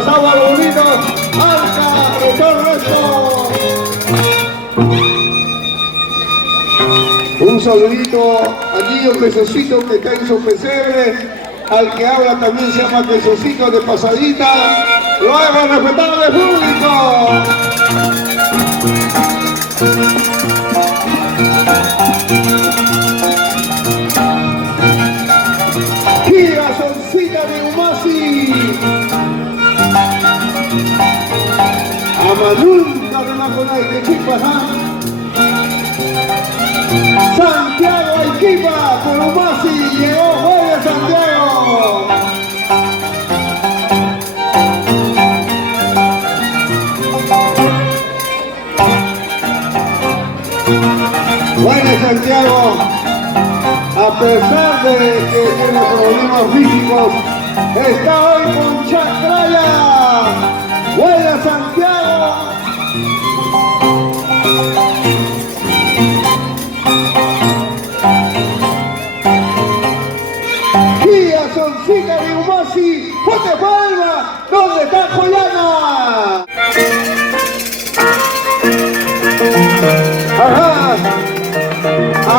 pasamos al bonito, Alca, retorno esto. Un saludito al niño Jesosito que está en su pesebre, al que habla también se llama Jesosito de pasadita. Luego respetable público. Girasoncita de Humasi. Amanunca de la Conay de Chipajá. Santiago Aiquipa, por Humasi, llegó Jueves Santiago. Jueves Santiago, a pesar de que tiene problemas físicos, está hoy con Chacraya. Jueves Santiago. Soncita de Humasi, ¡ponte palma! ¿Dónde está Joyana? Ajá,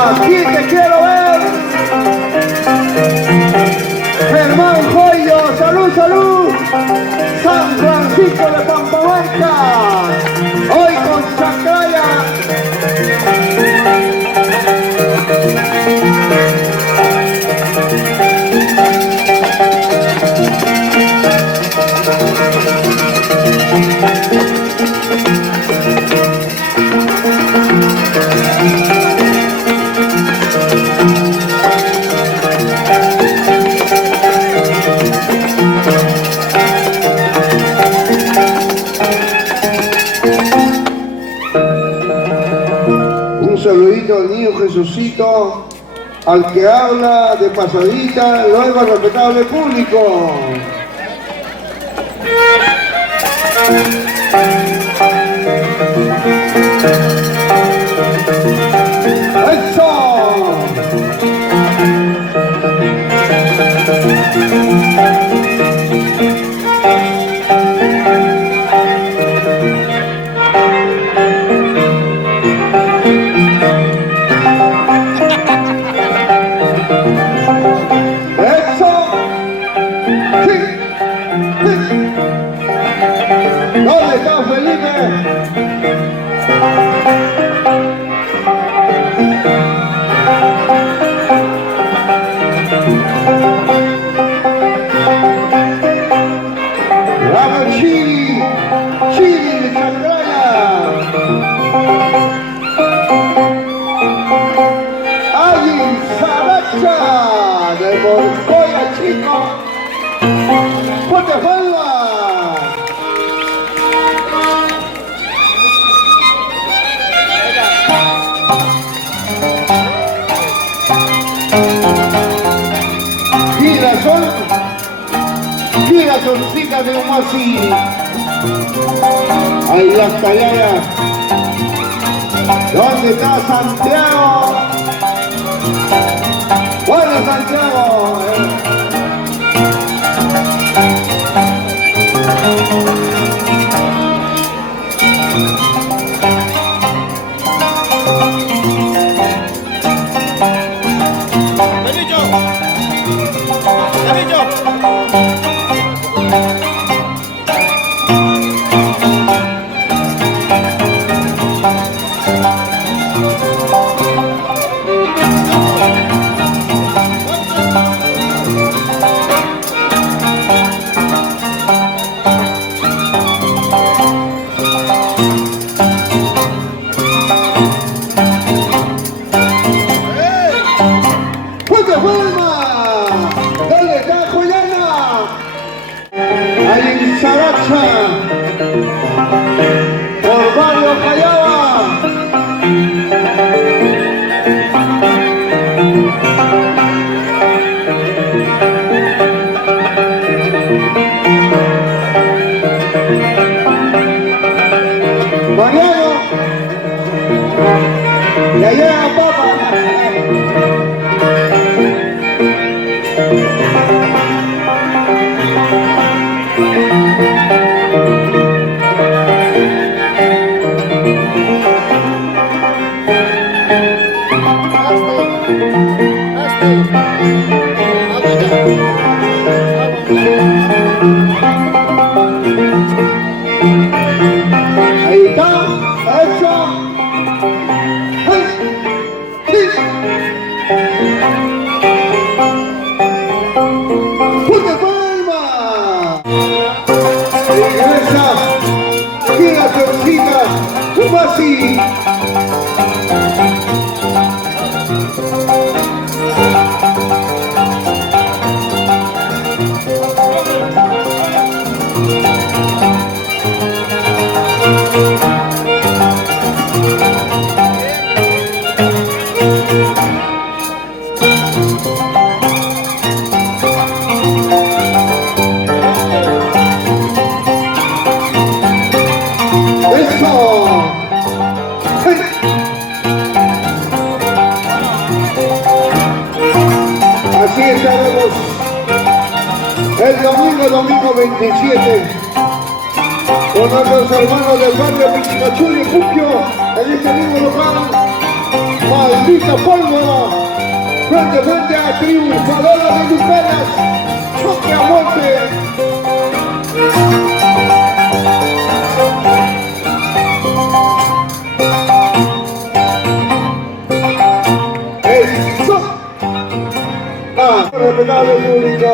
aquí te quiero ver. Germán Joyo, salud, salud. San Francisco de Pampamanca, hoy con Chacraya. Un saludito al niño Jesucito, al que habla de pasadita, luego al respetable público. ¿Dónde está Felipe? Vamos Chiri, Chiri de Chacraya. Alguien Saracha de Morcoya, chico. ¡Ponte palma! Girasoncita de Humasi. Ahí las talladas. ¿Dónde está Santiago? Bueno, Santiago. Por Barrio Callaba. Mariano, ya llega papa. Ahí está, eso. ¡Hey! ¡Sí! ¡Fuerte palma! Regresa, gira torcida, como así. Así estaremos el domingo 27, con nuestros hermanos del barrio Pichicachú y Puquio, en este mismo local. Maldita pólvora, frente a triunfadoras de Luperas, choque a muerte. Respetable público.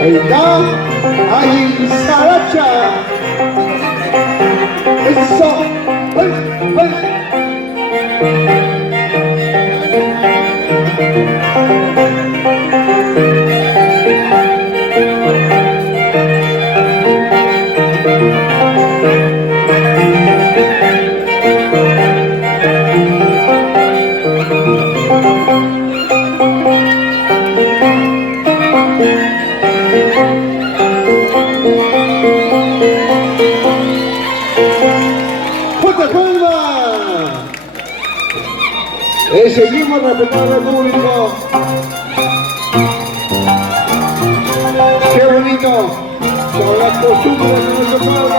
Ahí está, ahí Saracha. Eso, ¡ay! ¡Ay! Seguimos respetando al público. Qué bonito, con las costumbres de nuestro pueblo.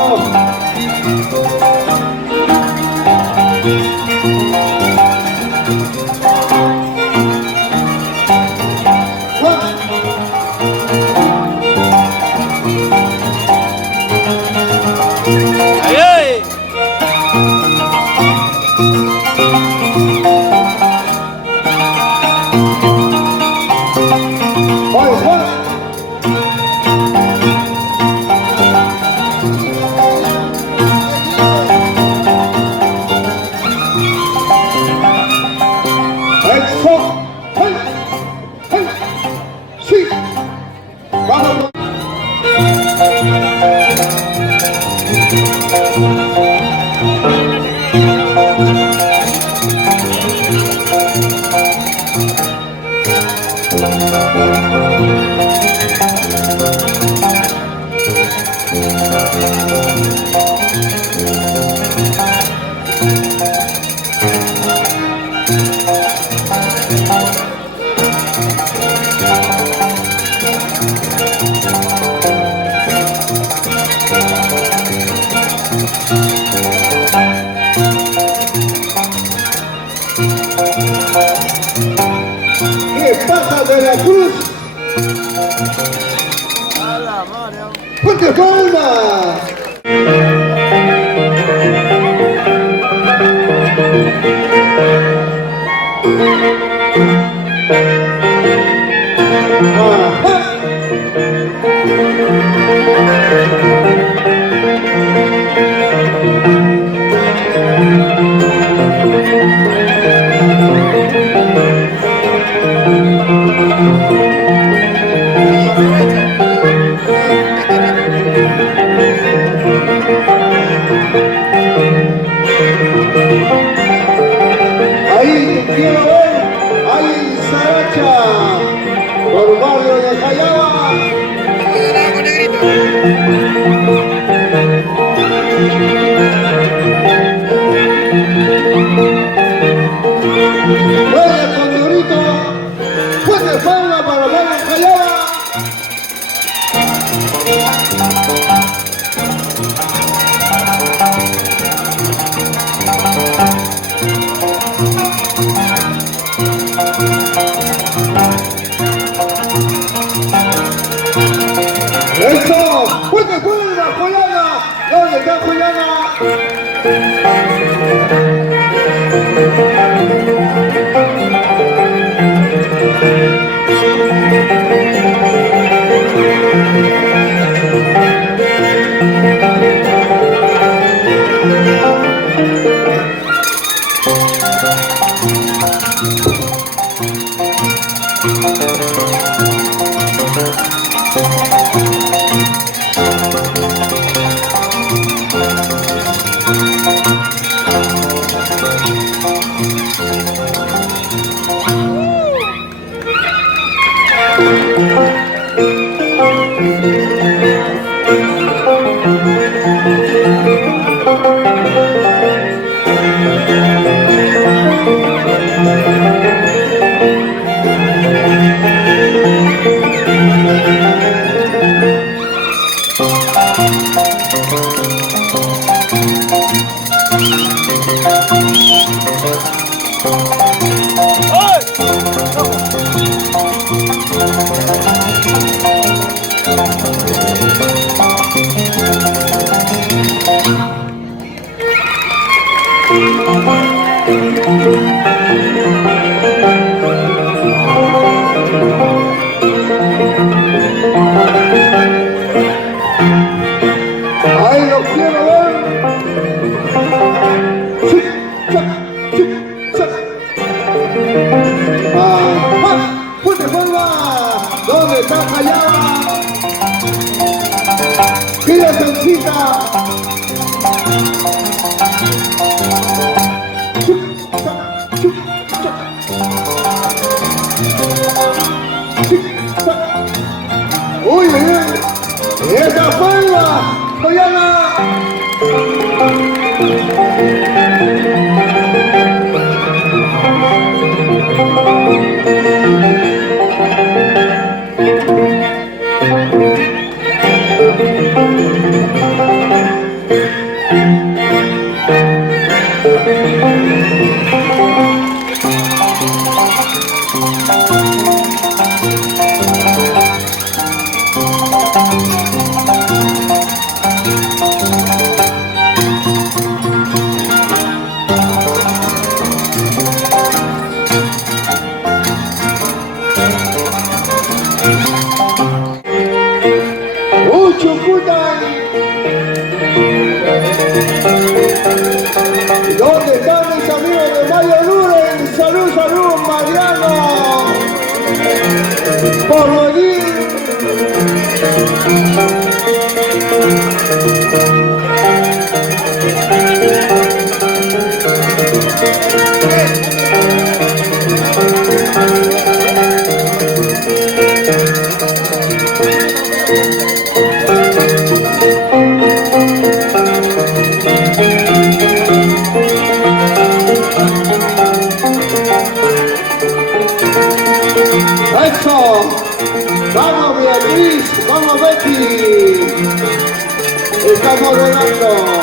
¿Qué pasa de la Cruz? ¡Fuerte palma! ¿Dónde está Juliana? Ahí lo quiero ver. Sí, sí, sí. ¡Fuerte forma! ¿Dónde está Callaba? ¡Tira Sancita! ¡Uy, uy, uy! ¡Esa forma! ¡Callaba! ¿Dónde están mis amigos de Mayo Luren? ¡Salud, salud, Mariano! ¡Por venir! ¡Eso! ¡Vamos, Beatriz! ¡Vamos, Betty! ¡Estamos ganando!